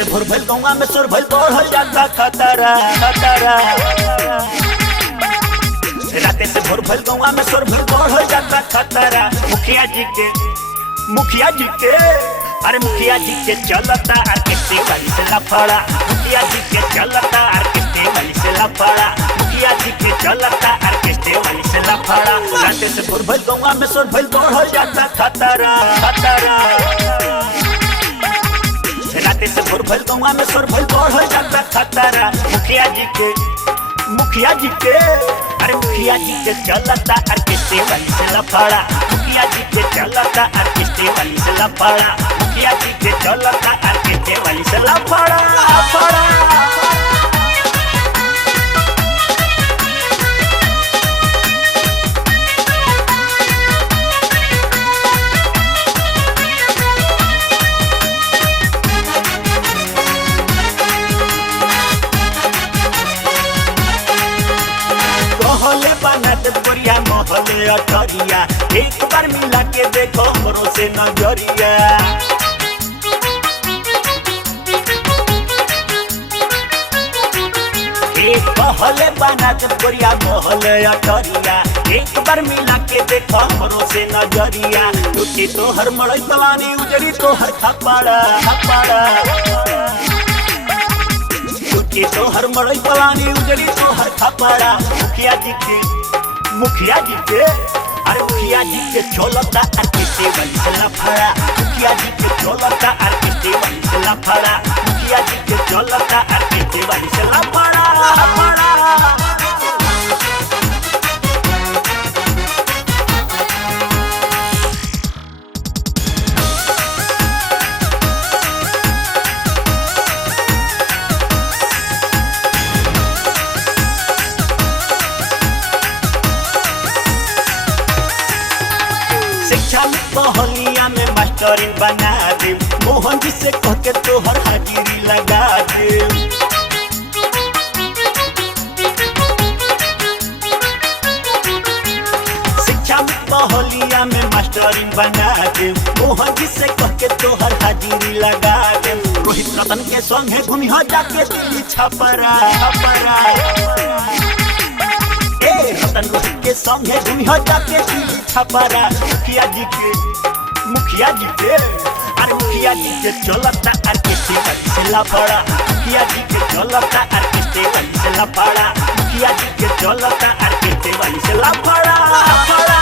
से भोर भइल गौवा में सोर भइल बढ़ल जाता खतरा खतरा। राते से भोर भइल गौवा में सोर भइल बढ़ल जाता खतरा। मुखिया जी के अरे मुखिया जी के चलता आर्केस्ट्रा वाली से लफड़ा। मुखिया जी के चलता आर्केस्ट्रा वाली से लफड़ा। मुखिया जी के चलता आर्केस्ट्रा वाली से लफड़ा। राते से भोर भइल गौवा में सोर भइल बढ़ल जाता खतरा खतरा। राते से भोर भइल गौवा में सोर भइल बढ़ल जाता खतरा। मुखिया जी के अरे मुखिया जी के चलता आर्केस्ट्रा वाली से लफड़ा। मुखिया जी के चलता आर्केस्ट्रा वाली से लफड़ा। मुखिया जी के चलता आर्केस्ट्रा वाली से लफड़ा लफड़ा। कहले बनत बढ़िया महले अठरिया। एक बार मिला के देखो हमरो से नजरिया। कहले बनत बढ़िया महले अठरिया। एक बार मिला के देखो हमरो से नजरिया। टूटी तोहर मड़ई तलानी उजरी तोहर खपड़ा खपड़ा। टूटी तोहर मड़ई तलानी उजरी तोहर खपड़ा। मुखिया जी के अरे मुखिया जी के चलता आर्केस्ट्रा वाली से लफड़ा। मुखिया जी के चलता आर्केस्ट्रा वाली से लफड़ा। मुखिया जी के चलता आर्केस्ट्रा वाली से लफड़ा लफड़ा। शिक्षा में पहलिया में मास्टरिन बना दे। मोहन जी से कह के तोहर हाजिरी लगा दे। शिक्षा में पहलिया में मास्टरिन बना दे। मोहन जी से कह के तोहर हाजिरी लगा दे। रोहित रतन के संगे घूमी हो जाके दिल्ली छपरा छपरा। रतन रोहित के संगे घूमी हो जाके दिल्ली छपरा। मुखिया जी के अरे मुखिया जी के चलता आर्केस्ट्रा वाली से लफड़ा। मुखिया जी के चलता आर्केस्ट्रा वाली से लफड़ा। मुखिया जी के चलता आर्केस्ट्रा वाली से लफड़ा लफड़ा।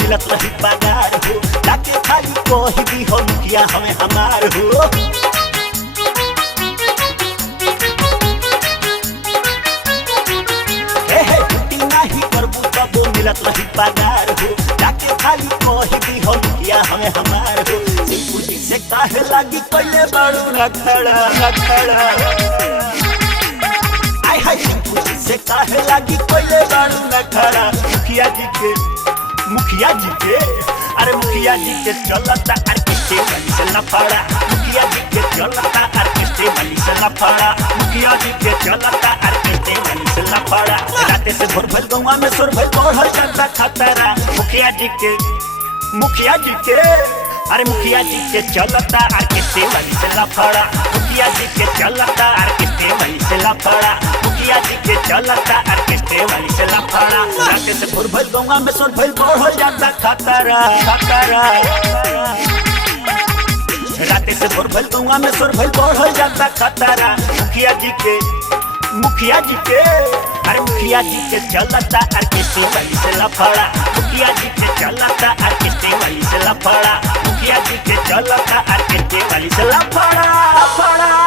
मिलत रही पगार हो। ताके खाली कोई भी हो मुखिया हमें हमार हो। छुट्टी नहीं करबू तब मिलत रही पगार हो। ताके खाली कोई भी हो मुखिया हमें हमार हो। सिंपू जी से काहे लागी पहले बड़ू रखड़ा रखड़ा। आय हाय सिंपू जी से काहे लागी पहले बड़ू रखड़ा। मुखिया जी के अरे मुखिया जी के चलता आर्केस्ट्रा वाली से लफड़ा। मुखिया जी के चलता आर्केस्ट्रा वाली से लफड़ा। मुखिया जी के चलता आर्केस्ट्रा वाली से लफड़ा। राते से भोर भइल गौवा में सोर भइल बढ़ल जाता खतरा। मुखिया जी के अरे मुखिया जी के चलता आर्केस्ट्रा वाली से लफड़ा। मुखिया जी के चलता आर्केस्ट्रा वाली से लफड़ा। मुखिया जी के चलता आर्केस्ट्रा वाली से लफड़ा। राते से भोर भइल गौवा में सोर भइल बढ़ल जाता खतरा खतरा। राते से भोर भइल गौवा में सोर भइल बढ़ल जाता खतरा। मुखिया जी के अरे मुखिया जी के चलता आर्केस्ट्रा वाली से लफड़ा। मुखिया जी के चलता आर्केस्ट्रा वाली से लफड़ा। मुखिया जी के चलता आर्केस्ट्रा वाली से लफड़ा लफड़ा।